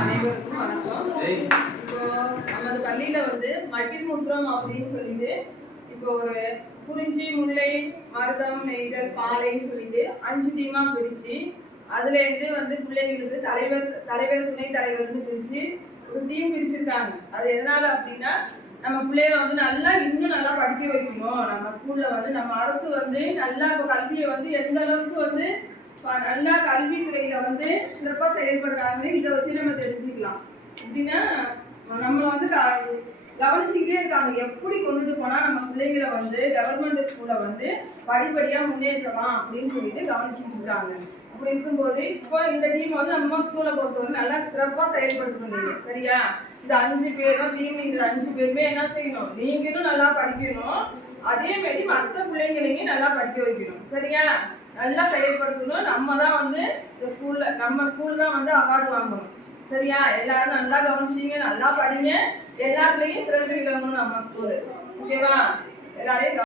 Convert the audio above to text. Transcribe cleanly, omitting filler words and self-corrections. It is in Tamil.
அனைவருக்கும் வணக்கம். இப்போ நமது பள்ளியில மகிழ்முற்றம் அப்படின்னு சொல்லிட்டு இப்போ ஒரு குறிஞ்சி, முல்லை, மருதம், நெய்தல், பாலைன்னு சொல்லிட்டு 5 டீமா பிரிச்சு அதுல இருந்து பிள்ளைங்களுக்கு தலைவர் துணை தலைவர்னு பிரிச்சு ஒரு டீம் பிரிச்சிருக்காங்க. அது எதனால அப்படின்னா நம்ம பிள்ளைகளை நல்லா இன்னும் நல்லா படிக்க வைக்கணும். நம்ம ஸ்கூல்ல நம்ம அரசு நல்லா இப்போ கல்வியை எந்த அளவுக்கு நல்லா கல்வித்துறையில சிறப்பா செயல்படுறாங்கன்னு இதை வச்சு நம்ம தெரிஞ்சுக்கலாம். எப்படின்னா நம்ம கவனிச்சுக்கிட்டே இருக்காங்க, எப்படி கொண்டுட்டு போனா நம்ம பிள்ளைங்களை கவர்மெண்ட் ஸ்கூல்ல படிப்படியா முன்னேற்றலாம் அப்படின்னு சொல்லிட்டு கவனிச்சுட்டு இருக்காங்க. அப்படி இருக்கும்போது இப்போ இந்த டீம் நம்ம ஸ்கூலை பொறுத்தவரை நல்லா சிறப்பா செயல்பட்டு சொன்னீங்க. சரியா? இந்த 5 பேரும் டீம், இந்த 5 பேருமே என்ன செய்யணும், நீங்களும் நல்லா படிக்கணும், அதே மாதிரி மற்ற பிள்ளைங்களையும் நல்லா படிக்க வைக்கணும். சரியா? நல்லா செயல்படுத்தணும். நம்ம தான் இந்த ஸ்கூல்ல நம்ம ஸ்கூல் தான் அவார்டு வாங்கணும். சரியா? எல்லாரும் நல்லா கவனிச்சீங்க, நல்லா படிங்க, எல்லாத்துலயும் சிறந்து விளங்கணும் நம்ம ஸ்கூலு. ஓகேவா? எல்லாரையும்